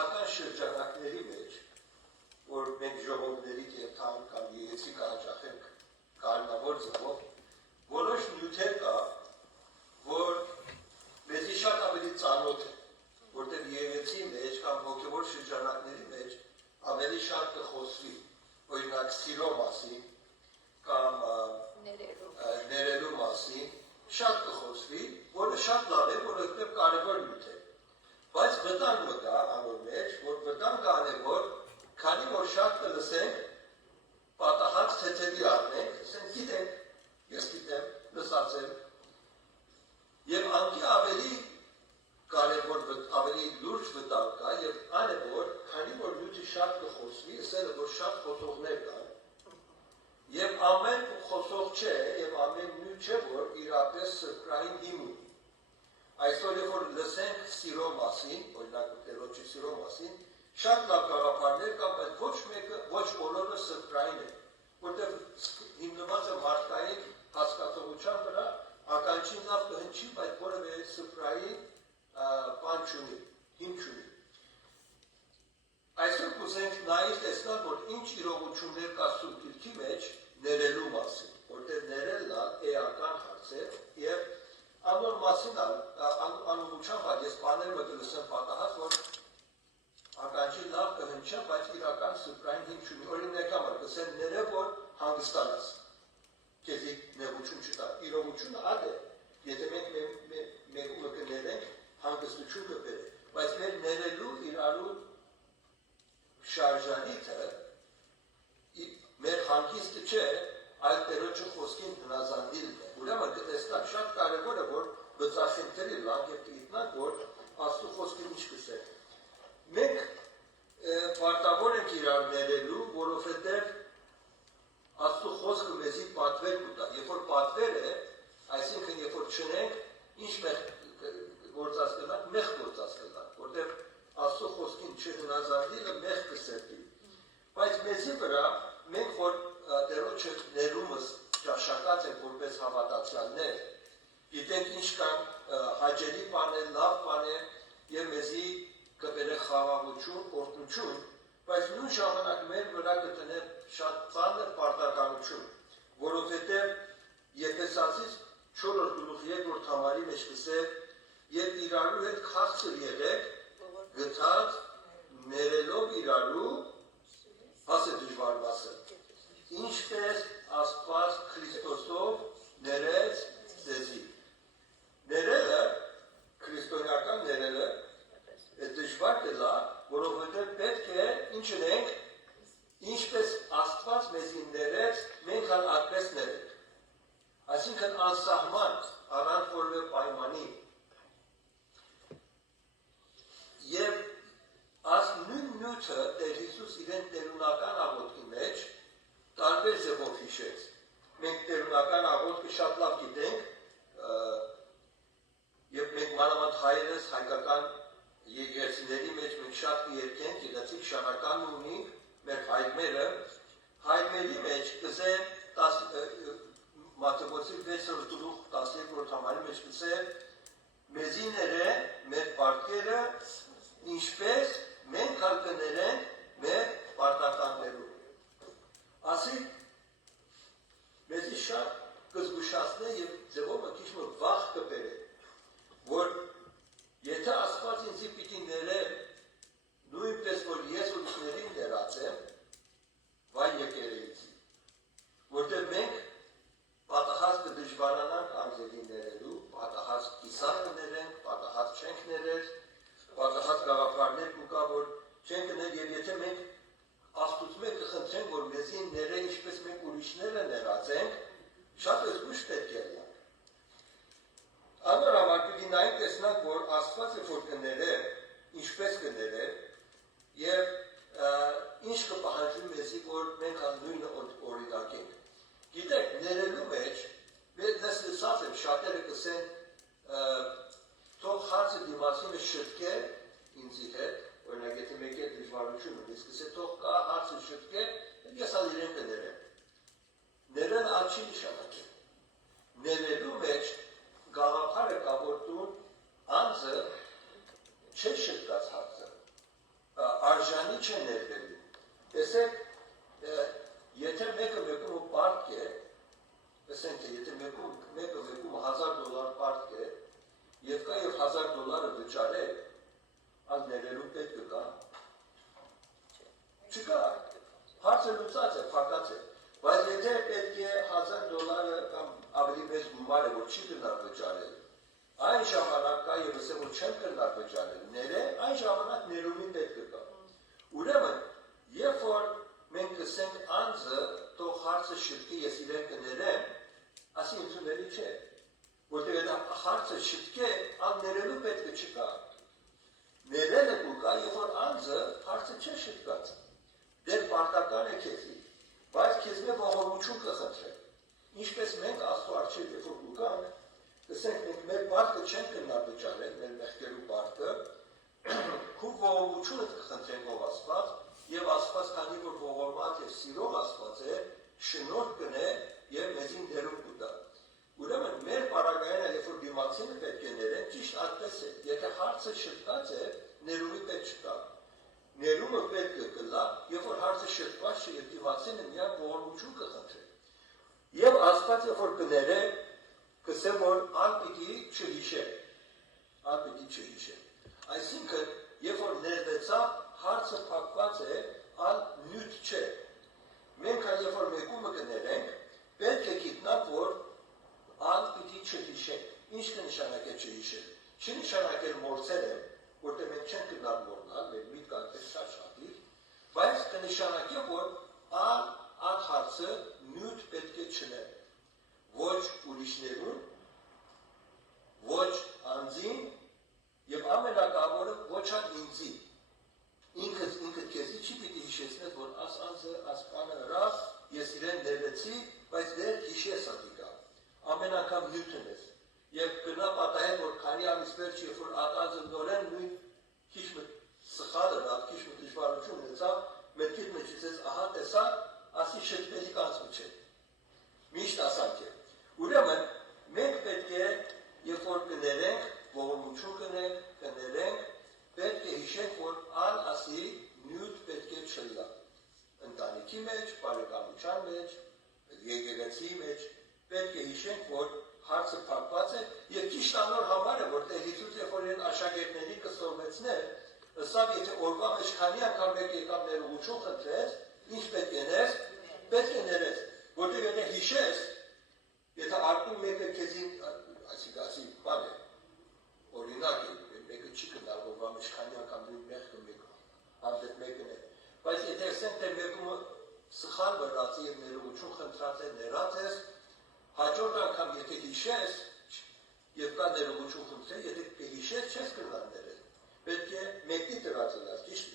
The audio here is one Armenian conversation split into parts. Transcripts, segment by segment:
կենցական շրջանակների մեջ, որ մենք ժողովների կենթան կամ եղեցի կանջախենք կարնավոր ձվով, որոշ նյութեր կա, որ մեզի շատ ավելի ծանոթ է, որտեղ եղեցի մեջ կամ հոգևոր շրջանակների մեջ ավելի շատ կխոսվի, օրինակ սիրո մասին կամ ներելու մասին, շատ կխոսվի, որը շատ լավ է, որովհետև կարևոր նյութ է։ Բայց վտանգ մտա անոր մեջ, որ վտանգ կանե, որ քանի որ շատ կլսենք, պատահած թեթևի առնենք, ասենք գիտենք, ես գիտեմ, լսած եմ, եւ անկի ավելի կարևոր, ավելի լուրջ վտանգ կա, եւ այն է, որ քանի որ նյութը շատ կխոսվի, ասել է, որ շատ խոսողներ կան, եւ ամեն խոսող չէ, եւ ամեն նյութ չէ, որ իրապես սրբային հիմ ունի։ Այսօր երբ որ լսենք սիրո մասին, օրինակ Տերոջի սիրո մասին, շատ լավ գաղափարներ կան, բայց ոչ մեկը, ոչ բոլորը սրբային է, որտեղ հիմնված է մարդկային հասկացողության վրա, ականջին լավ կհնչի, բայց որևէ սրբային բան չունի, հիմք չունի։ Այսօր կուզենք նայել տեսնել, որ ինչ իրողություններ կա Սուրբ Գիրքի մեջ ներելու մասին, որտեղ ներելն էական հարց է, եւ անոր մասին անուղությամբ ես բաներ մը կլսեմ պատահած, որ ականջի լավ կհնչա, բայց իրական սրբային հիմք չունի։ Օրինակ համար կսեն ներե, որ հանգստանաս, քեզի նեղություն չտա, իրողությունը ադե, եթե մենք մեկումը կներենք, հանգստություն կբերե, բայց մեր ներելու իրարու շարժանիթը մեր հանգիստը չէ, այլ Տերոջի խոսքին հնազանդիլն է։ Ուրեմն կտեսնանք շատ կարևոր է, որ բծախնդրի լավ եւ կգիտնանք, որ Աստծո խոսքին ինչ կսենք։ Մենք պարտավոր ենք իրար ներելու, որովհետեւ Աստծո խոսքը մեզի պատվեր կտա։ Երբ որ պատվեր է, այսինքն երբ որ չնենք, ինչ գործած կլանք, մեղ գործած կլանք, որտեղ Աստծո խոսքին չհնազանդիլը մեղ կսերտի։ Բայց մեզի վրա մենք որ Տերոջը ներումս ճաշակած ենք որպես հավատացյալներ, գիտենք ինչ կան հաճելի բաներ, լավ բաներ եւ մեզի կբերե խաղաղություն, օրհնություն, բայց նույն ժամանակ մեր վրա կտնե շատ ծանր պարտականություն, որովհետեւ Եփեսացիս 4:2 համարի մեջ կսե եւ իրարու հետ քաղցր եղեք, գտած ներելով իրարու, ասե դժվար ասել, ինչպես Աստված Քրիստոսով ներեց ձեզի։ Ներելը, քրիստոնեական ներելը, դժվար կլա, որովհետև պետք է ինչ ենք, ինչպես Աստված մեզի ներեց, մենք հալ այդպես ներենք։ Այսինքն անսահման, առանց որևէ պայմանի։ Եվ այս նույն նյութը Տեր Հիսուս իրեն տերունական աղոթքի մեջ տարբեր ձևով հիշեց։ Մենք տերունական աղոթքը շատ լավ գիտենք, եւ մենք մանավանդ հայերս հայկական եկեղեցիների մեջ մենք շատ կերկենք, գիտացիք շարական ունենք, մեր հայրմերը, հայրմերի մեջ կզե Մատթեոս 6:12 համարի մեջ կսե մեզի ները մեր պարտքերը ինչպես մենք հալ կներենք մեր պարտականներում։ Ասի մեզի շատ կզգուշացնե եւ ձևով մի քիչ վախ կբերե, որ եթե Աստված ինձ պիտի ներե նույնպես որ ես ուրիշներին ներածեմ, վայ եկեղեցի, որտեղ մենք պատահած կդժվարանանք անձերի ներելու, պատահած կիսախ կներենք, պատահած չենք ներել, պատահած գաղափարներ կուկա, որ չենք ներ եւ եթե մենք Աստծուց մեկ կխնդրենք, որ մեզի ները ինչպես մենք ուրիշները ներածենք, շատ զգուշ պետք է լինենք։ Անոր համար պիտի նայենք տեսնանք, որ Աստված է որ կներե, ինչպես կներե, եւ ինչ կպահանջի մեզի, որ մենք նույնը օրինակենք։ Գիտեք, ներելու մեջ, ես լսած եմ, շատերը կսեն, թող հարցը դիմացինը շտկե ինձի հետ, օրինակ եթե մեկ է դժվարություն ունի, ես կսե թող կա հարցը շտկե, ես ալ իրեն կներեմ։ Ներել աչի նշանակ է։ Ներելու մեջ գաղափարը կա, որ տուն անձը չէ շտկած հարցը, արժանի չեն ներվելու։ Տեսեք, եթե մեկը մեկում պարտք է, տեսենք, եթե մեկը մեկում $1000 պարտք է, և կա և $1000 վճարել, ալ ներելու պետք կա։ Չկա, հարցը լուծած է, փակած է, բայց եթե պետք է $1000 կամ ավելի մեծ գումար է, որ չի գնար վճարել, այն ժամանակ կա և ասեմ, որ չեմ գնար վճարել, ներե, այն ժամանակ ներումին պետք կա։ Ուրեմն, երբ որ մենք կսենք անձը, թող հարցը շտկի, ես իրեն կներեմ, ասի ընդունելի չէ, որտեղ այդ հարցը շտկե, ալ ներելու պետք չկա։ Ներելը կուկա, երբ որ անձը հարցը չէ շտկած, դեր պարտական է քեզի, բայց քեզ մե ողորմություն կխնդրել։ Ինչպես մենք Աստծո առջև երբ որ կուկանք, կսենք մենք մեր պարտքը չենք կնար վճարել, մեր մեղքերու պարտքը, քու ողորմությունը կխնդրենք ով Աստված, և Աստված քանի որ ողորմած և սիրող Աստված է, շնորհ կնե և մեզին ներում կտա։ Ուրեմն մեր պարագայինը, երբ որ դիմացինը պետք է ներեն, ճիշտ այդպես է, եթե հարցը շտկած է, ներումի պետք չկա։ Ներումը պետք է կլա, երբ որ հարցը շտկված չէ և դիմացինը միայն ողորմություն կխնդրի։ Եվ Աստված երբ որ կները, կսեմ որ ալ պիտի չհիշե։ Այսինքն, երբ որ ներվեցավ, հարցը փակված է, ալ նյութ չէ։ Մենք երբ որ մեկումը կներենք, պետք է գիտնանք, որ ալ պիտի չհիշենք։ Ինչ կնշանակե չհիշել։ Չի նշանակել մորցել եմ, որտեղ մենք չենք գնալ մորնալ, մեր միտքը այդպես շատ-շատիր, բայց կնշանակե, որ ալ հարցը նյութ պետք է չներ։ Ոչ ուրիշներուն, ոչ անձին, և ամենակարևորը ոչ ալ ինձի։ Ինքդ քեզի չի պիտի հիշեցնես, որ աս անձը, աս բանը հրավ, ես իրեն ներեցի, բայց դեր հիշես ատիկա։ Ամեն անգամ նյութն ես։ Եվ կնա պատահել, որ քանի ամիս վերջ, երբ որ անձը նորեն նույն քիչ մը սխալ հրավ, քիչ մը դժվարություն ունեցավ, մտքիդ մեջ ասես, ահա տեսա, ասի շտկվելի կանցում չէ։ Միշտ ասանք է։ Ուրեմն, մենք պետք է, երբ որ կներենք, ողորմություն կներենք, պետք է հիշենք, որ ալ ասի նյութ պետք է չլա։ Ընտանիքի մեջ, բարեկամության մեջ, եկեղեցի մեջ, պետք է հիշենք, որ հարցը փակված է, և ճիշտ անոր համար է, որ Տեր Հիսուս երբ որ իրեն աշակերտներին կսովորեցներ, ըսավ, եթե օրվա մեջ քանի անգամ մեկ եկավ ներողություն խնդրեց, ինչ պետք է ներես, պետք է ներես, որտեղ եթե հիշես, եթե արկում մեկը քեզին, ասի բան է, օրինակ է, մեկը չի կնալ օրվա մեջ քանի անգամ նույն մեղքը մեկը, հանդեպ մեկն է, բայց եթե ասենք, թե մեկումը սխալ վրած է և ներողություն խնդրած է, ներած ես, հաջորդ անգամ եթե հիշես, և կա ներողություն խնդրել, եթե կհիշես, չես կնալ ներել, պետք է մեկի տրած ըլած, ճիշտ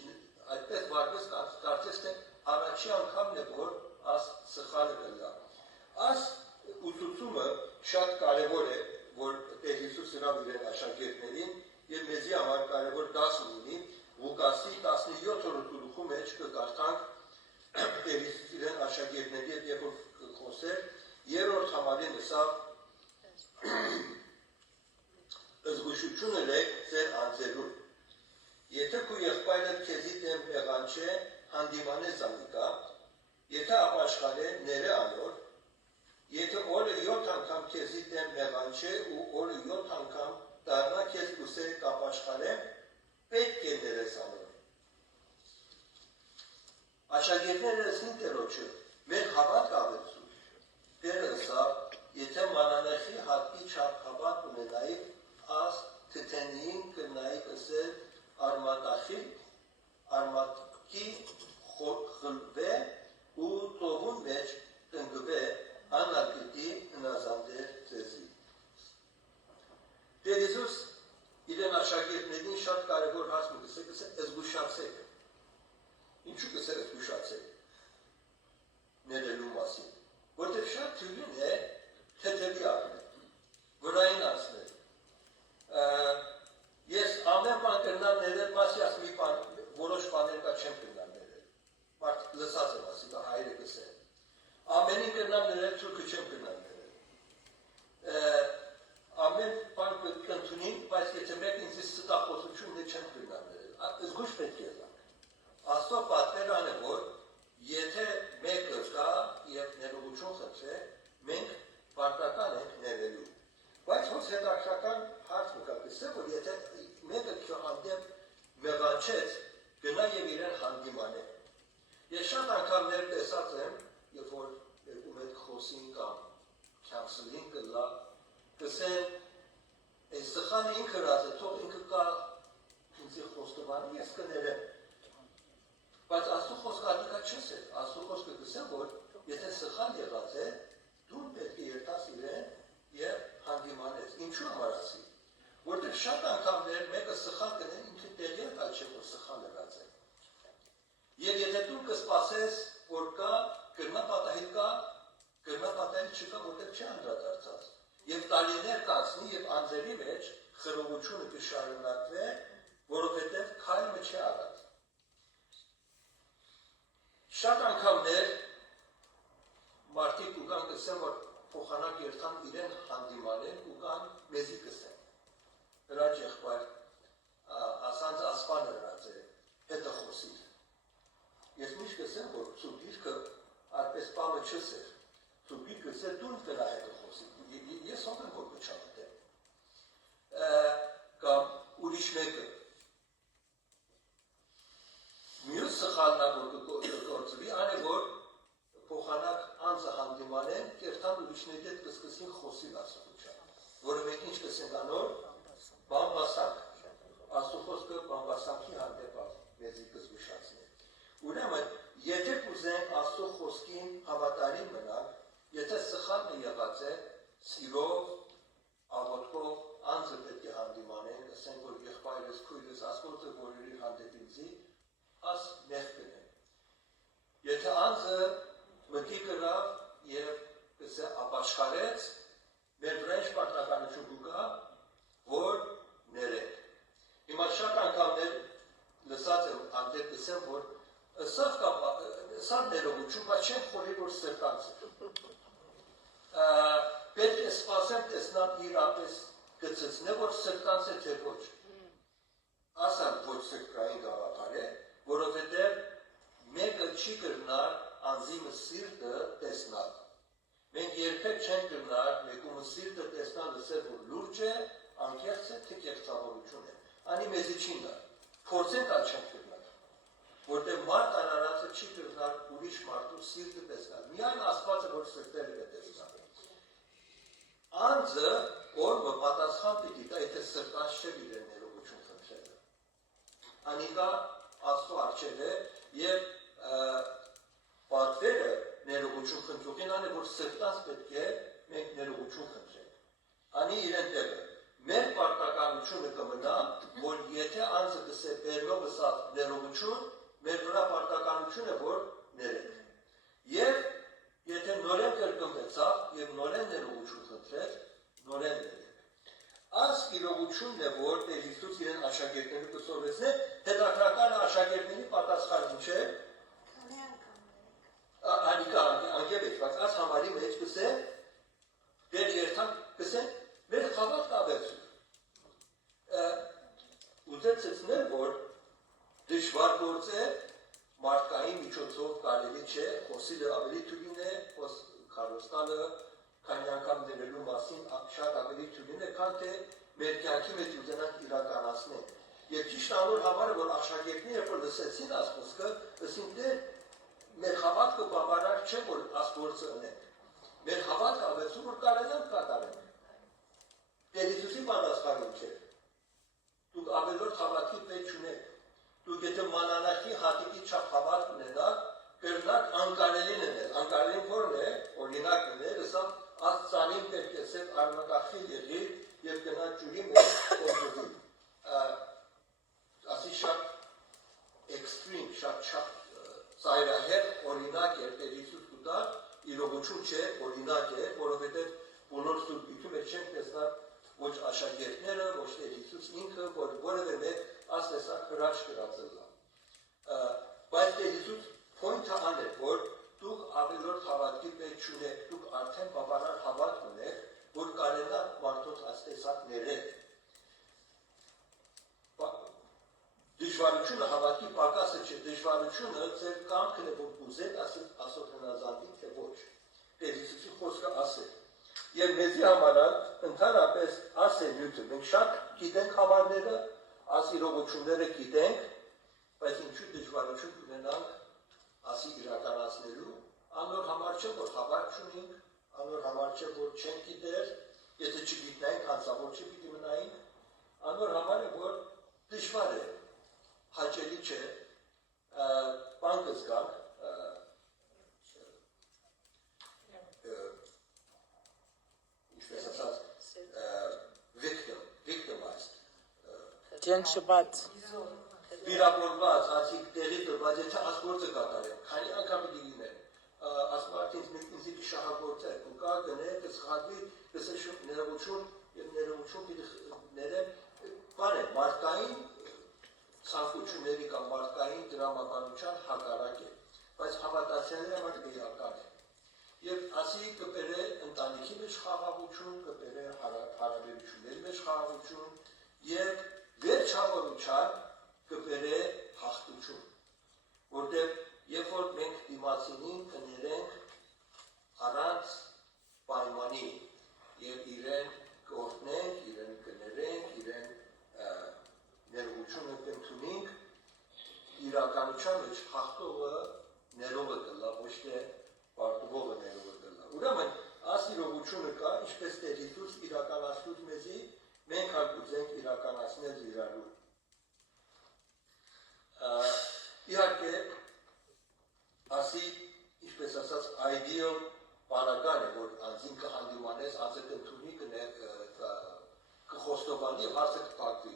այդպես վարկես կարծես, թե առաջի անգամն է, որ աս սխալը կլա։ Աս ուսուցումը շատ կարևոր է, որ Տեր Հիսուս հրավ իրեն աշակերտներին և մեզի համար կարևոր դաս ունի, Ղուկասի 17-րդ գլուխու մեջ կկարդանք Տեր Հիսուս իրեն աշակերտների հետ երբ որ խոսեր, 3-րդ համարին ասավ զգուշություն ըլեք ձեր անձերուն։ Եթե քու եղբայրդ քեզի դեմ մեղանչե, հանդիմանես անիկա, եթե ապաշխարե, ները անոր, եթե օրը 7 անգամ քեզի դեմ մեղանչե ու օրը 7 անգամ դառնա քեզ կուսե կապաշխարե, պետք է ներես անոր։ Աշակերտները ասին Տերոջը, մեր հավատ կավեցու։ Տերը ասավ, եթե մանանեխի հատկի չափ հավատ ունենայիք, աս թթենին կնայիք ասել արմատքի խլվե ու տողուն մեջ տնգվե անալպիտի հնազանդեր ձեզի։ Տեր Հիսուս իրեն աշակերտներին շատ կարևոր հարց կսեք, զգուշացեք։ Ինչու կսեք զգուշացեք ներելու մասին, որտեղ շատ թույլին է թեթևի առնել, վրային անցնել։ Ես ամեն բան կրնամ ներել, մասի ասում որոշ բաներ կա չեմ կրնամ ներել։ Մարդ լսած եմ ասի, կա հայրը կսել։ Ամենին կրնամ ներել, թուրքը չեմ կրնամ ներել։ Ամեն բան կընդունին, բայց եթե մեկ ինձ ստախոսությունն է չեմ կրնամ ներել։ Զգուշ պետք է լանք։ հանդիման են։ Ես շատ անգամներ տեսած եմ, երբ որ երկու հետ խոսին կամ քանսելին կլա, կսեն այս սխալը ինքը ռազ է, թող ինքը կա ինձի խոստովանի, ես կներեմ։ Բայց Աստծո խոսքը ադիկա չես է, Աստծո խոսքը կսեն, որ եթե սխալ եղած է, դու պետք է երթաս իրեն և հանդիմանես։ Ինչու համար ասի, որտեղ շատ անգամներ մեկը սխալ կնեն, ինքը տեղի ակալ չէ, որ սխալ եղած է։ Եվ եթե դու կսպասես, որ կա, կրնապատահիլ կա, կրնապատահիլ չկա, որտեղ չի անդրադարձած։ Եվ տարիներ կացնի և անձերի մեջ խռովությունը կշարունակվի, որովհետև քայլը չի արած։ Շատ անգամներ մարդիկ ուկան կսեն, որ փոխանակ երթան իրեն հանդիմանեն, ուկան մեզի կսեն։ Հրա եղբայր ասանց ասպան հրած է, հետը խոսիր։ Ես միշտ կսեմ, որ ծուգիրքը արպես պամը չսեր, ծուգիր կսեր դուն կլա հետը խոսիր, ես հոտ եմ, որ կչավտեմ։ Կամ ուրիշ մեկը։ Մյուս սխալնա, որ կգործվի, ան է, որ փոխանակ անձը հանդիմանեն, կերթան ուրիշների հետ կսկսին խոսիլ ասողության, որը մենք ինչ կսենք անոր, բամբասակ, Աստծո խոսքը բամբասակի հանդեպ մեզի կզգուշացնի։ Ուրեմն, եթե կուզենք Աստծո խոսքին հավատարիմ մնալ, եթե սխալն եղած է, սիրով, աղոթքով, անձը պետք է հանդիմանեն, ասենք, որ եղբայրս, քույրս, Աստծո որերի հանդեպ ինձի, աս մեղ կնեն։ Եթե անձը մտի կրավ և կսե ապաշխարեց, մեր վրա ինչ պարտականություն կուկա, որ ներենք։ Հիմա շատ անգամներ լսած եմ հանդեպ կսեմ, որ սավ ներողություն, բայց չեմ խորի, որ սրտանց է։ Պետք է սպասեմ տեսնամ իրապես կծծնե, որ սրտանց է, թե ոչ։ Ասամ ոչ սրտային գաղափար է, որովհետև մեկը չի կրնար անձի սիրտը տեսնալ։ Մենք երբեք չենք կրնար մեկումը սիրտը տեսնալ լսել, որ լուրջ է, անկեղծ է, թե կեղծավորություն է։ Անի մեզի չի նար, փորձենք ալ չենք կրնար, որտեղ մարդ անարածը չի կրնար ուրիշ մարդու սիրտը տեսնալ։ Միայն Աստվածը, որ սրտերը է տեսնալ։ Անձը, որ պատասխան պիտի տա, եթե սրտանց չէ իրեն ներողություն խնդրելը։ Անիկա Աստծո առջև է և պատվերը ներողություն խնդրողին ան է, որ սրտանց պետք է մենք ներողություն խնդրենք։ Անի իրեն տեղը։ Մեր պարտականությունը կմնա, որ եթե անձը կսե բերվողս ներողություն, մեր վրա պարտականություն է, որ ներենք։ Եվ եթե նորեն կրկնվեցավ և նորեն ներողություն խնդրեց, նորեն ներենք։ Այս իրողությունն է, որ Տեր Հիսուս իրեն աշակերտների կսորվեցնե, հետաքրական աշակերտների պատասխանին չէ։ Անիկա անկև էչ, բայց այս համարի մեջ կսե, դեր երթան կսե, մեր խավատ կավեցուր։ Ուզել ծծնել, որ դժվար գործ է, մարդկային միջոցով կարելի չէ, խոսիլը ավելի թուլին է, քարոստալը, քանի անգամ ներելու մասին շատ ավելի թուլին է, քան թե մեր կյանքի մեջ ուզենանք իրականացնենք։ Եվ ճիշտ անոր համարը, որ աշակերտները, որ լսեցին այս խոսքը, ասին դեր մեր հավատքը բավարար չէ, որ այս գործը ունենք։ Մեր հավատքը ավեցու, որ կարենանք կատարենք։ Տեր Հիսուսի պատասխանին չէ։ Դուք ավելորդ հավատքի պետք չունեք։ Դուք եթե մանանախի հատիկի չափ հավատ ունենաք, կրնակ անկարելին ունեն։ Անկարելին որն է, օրինակ ուներ, ասա այս ծանին պետք է սև արմատախիլ եղի և գնա ջուրի մեջ կոնտրոլի։ Ասի շատ էքստրիմ, շատ չափ ծայրահեղ օրինակ էր Տեր Հիսուս կուտար, իրողություն չէ, օրինակ էր, որովհետև բոլոր սուրբիքի մեջ չենք տեսնար ոչ աշակերտները, ոչ Տեր Հիսուս ինքը, որ որևէ մեկ այս տեսակ հրաշ կրածելա։ Բայց Տեր Հիսուս փոյնթը ան է, որ դուք ավելորդ հավատքի պետք չունեք, դուք արդեն բավարար հավատ ունեք, որ կարենա մարդոց այս տեսակ ներեք։ Դժվարությունը հավատքի պակասը չէ, դժվարությունը ձեր կամքն է, որ կուզեք ասոտ հնազանդի, թե ոչ։ Տեր Հիսուսի խոսքը ասել։ Եվ մեզի համարան ընդհանրապես ասել նյութը, մենք շատ գիտենք համարները, աս իրողությունները գիտենք, բայց ինչու դժվարություն Անգամից գանք ինչպես ասած victimized Ջենշված վիրավորված, ասիկ տեղի տրված, եթե ասգործը կատարել, քանի անգամ պիտի լինեն, ասմարտինց ինձի կշահագործել, ու կա գնե, կսխատվի, կսեշում ներողություն պիտի ներեմ, բան է, մարդկային ցանկությունների կամ մարդկային դրամաբանության հակառակ է, բայց հավատացյալի համար իրական է։ Եվ ասի կբերե ընտանիքի մեջ խաղաղություն, կբերե հարաբերությունների մեջ խաղաղություն եւ վերջավորության կբերե հաղթություն, որտեղ երբ որ մենք դիմացինին կներենք առանց պայմանի եւ իրեն կօրհնենք, իրեն կներենք, իրեն ներողությունը կընդունենք, իրականության մեջ հաղթողը ներողը կլա, ոչ թե պարտվողը ներողը կլա։ Ուրեմն այս իրողությունը կա, ինչպես Տեր Հիսուս իրականացրուց մեզի, մենք հա կուզենք իրականացնել իրարու։ Իհարկե, ասի, ինչպես ասած, ideal բանական է, որ անձին կհանդիմանես, անձը կընդունի, կխոստովանի եւ հարցը կփակվի։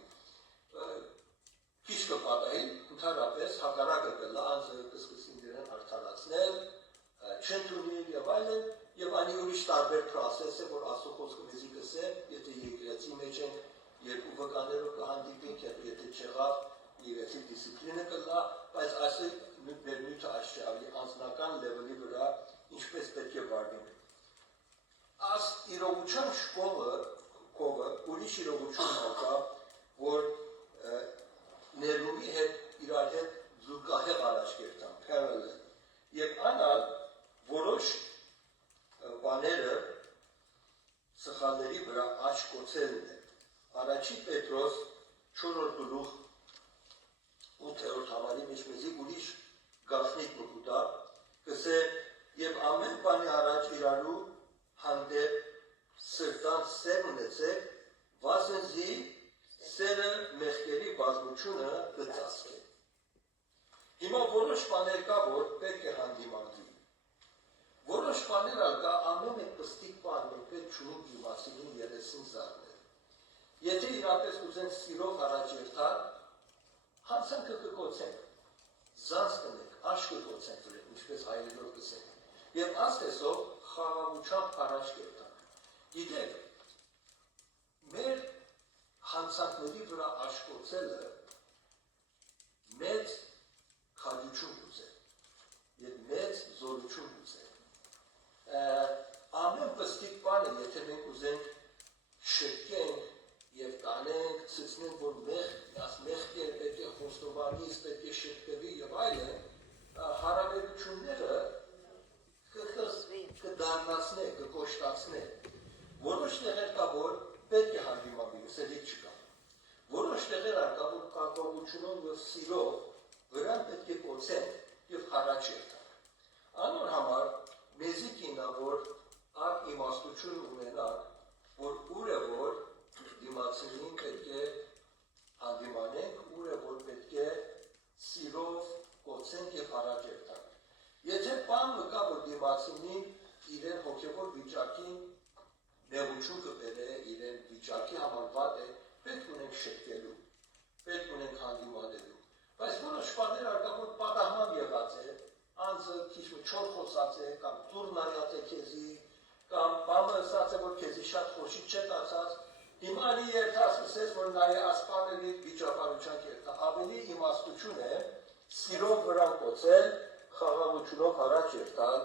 Քիչ կպատահի, ընդհանրապես հակառակը կլա, անձը կսկսի իրեն արդարացնել, չընդունի եւ այլն, եւ անի ուրիշ տարբեր process է, որ Աստծո խոսքը մեզի կսե, եթե եկեղեցի մեջ ենք, երկու վկաներով կհանդիպենք, եթե չեղավ, եկեղեցի դիսցիպլինը կլա, բայց այսը մեր նույնը այս չէ, ավելի անձնական լեվելի վրա ինչպես պետք է վարվենք։ Այս իրողության շկովը ուրիշ իրողություն կա, որ ներումի հետ իրար հետ զուգահեռ առաջ կերտան, parallel։ Եվ անալ որոշ բաները սխալների վրա աչք կոցելն է։ Առաջի Պետրոս 4-րդ գլուխ 8-րդ համարի մեջ մեզի ուրիշ գաղտնիք մկուտա, կսե եւ ամեն բանի առաջ իրարու հանդեպ սրտան սեր ունեցեք, վասնզի սերը մեղքերի բազմությունը կծածկե։ Հիմա որոշ բաներ կա, որ պետք է հանդիմանվի։ Որոշ բաներ կա, ամեն մեկ պստիկ բան մենք պետք չունենք դիմացինին 30 զարներ։ Եթե իրապես կուզենք սիրով առաջ երթալ, հանցանքը կկոչենք, զանց կնենք, աշկ կկոչենք վրեն, ինչպես հայերենով կսենք։ Եվ աստեսով խաղաղությամբ առաջ կերտանք։ Գիտեք, մեր հանցանքների վրա աշկոցելը մեծ քաջություն կուզե եւ մեծ զորություն կուզե։ Ամեն պստիկ բանը, եթե մենք ուզենք շտկենք եւ տանենք, ցցնենք, որ մեղք է, պետք է խոստովանի, պետք է շտկվի եւ այլն, հարաբերությունները կդառնացնե, կկոշտացնե։ Որոշ տեղեր կա, որ պետք է հանդիմանվի, սելիք չկա։ Որոշ տեղեր կա, որ կարգողությունով եւ սիրով վրան պետք է կոչենք եւ առաջ երթանք։ Անոր համար մեզի կինա, որ ակ իմաստություն ունենանք, որ ուր է որ դիմացինին պետք է հանդիմանենք, ուր է որ պետք է սիրով կոչենք եւ առաջ երթանք։ Եթե բան կա, որ դիմացինին իրեն հոգեվոր վիճակին նեղություն կբերե, իրեն վիճակի համար վատ է, պետք ունենք շտկելու, պետք ունենք հանդիմանելու։ Բայց որոշ բաներ կա, որ պատահման եղած է, անձը քիչ չոր խոսած է, կամ ծուր նայած է քեզի, կամ բամը ասած է, որ քեզի շատ խոշի չէ տացած, հիմա անի երթաս ասես, որ նայ ասպաների վիճակարության կերտա, ավելի իմաստություն է, սիրով վրան կոչել, խաղաղությունով առաջ երթալ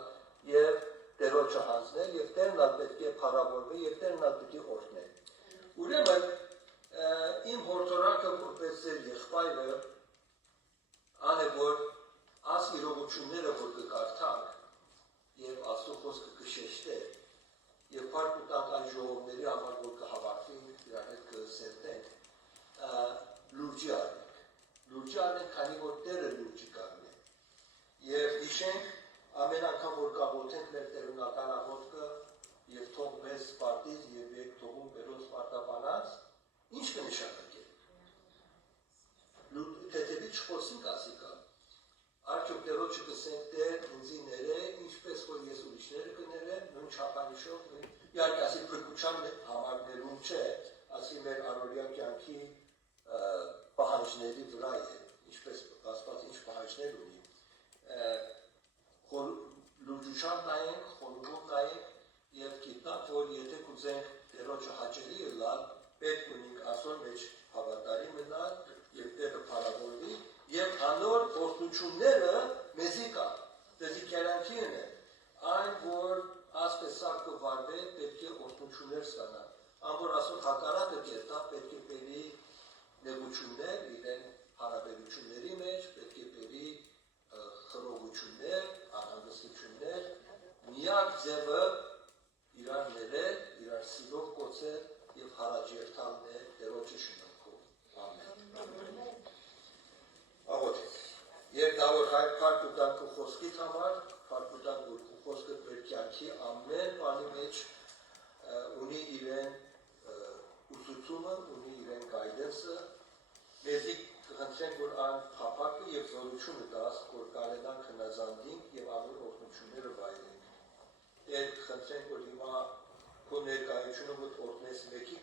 եւ Տերոջը հանձնել եւ Տերն ալ պետք է փառավորվի եւ Տերն ալ պիտի օրհնի։ Ուրեմն իմ հորդորանքը որպես ձեր եղբայրը ան է որ աս իրողությունները որ կկարդանք եւ Աստծո խոսքը կշեշտե եւ փառք ու տանք այն ժողովների համար որ կհավաքվենք իրար հետ կսերտենք լուրջի առնենք, քանի որ Տերը լուրջի կառնի եւ հիշենք ամեն անգամ որ կաղոթենք մեր տերունական աղոթքը եւ թող մեզ սպարտից եւ եկ թողում բերոս սպարտաբանած, ինչ կնշանակի։ Թեթևի չխոսենք ասիկա, արդյոք Տերոջը նույն չափանիշով, իհարկե ասի փրկության համարներում չէ, ասի մեր առօրյա կյանքի պահանջների վրա է, ինչպես Աստված ինչ պահանջներ ունի, լուրջության նայենք, խորհուրդ նայենք եւ գիտնանք, որ եթե կուզենք Տերոջը հաճելի լալ, պետք ունենք ասոր մեջ հավատարի մնալ եւ Տերը փառավորվի եւ անոր օրհնությունները մեզի կա, դեզի կյանքին է, այն որ ասպես սակը վարվե պետք է օրհնություններ ստանա, ամոր ասոր հակառակը կերտա պետք է բերի նեղություններ իրեն հարաբերությունների մեջ, պետք է բերի խռովություններ, անհանգստություններ, միակ ձևը իրար ներել, իրար սիրով կոչել եւ հարաճերտալն է Տերոջի շնորհքով։ Ամեն։ Աղոթենք։ Եվ դա որ հայ փառք ու տանք ու խոսքիդ համար, փառք ու տանք որ քո խոսքը մեր կյանքի ամեն բանի մեջ ունի իրեն ուսուցումը, ունի իրեն գայդենսը, մեզի կխնդրենք, որ այն փափակը եւ զորությունը դաս, որ կարենանք հնազանդենք եւ անոր օրհնությունները վայելենք։ Եվ կխնդրենք, որ հիմա քո ներկայությունը որ օրհնես մեկի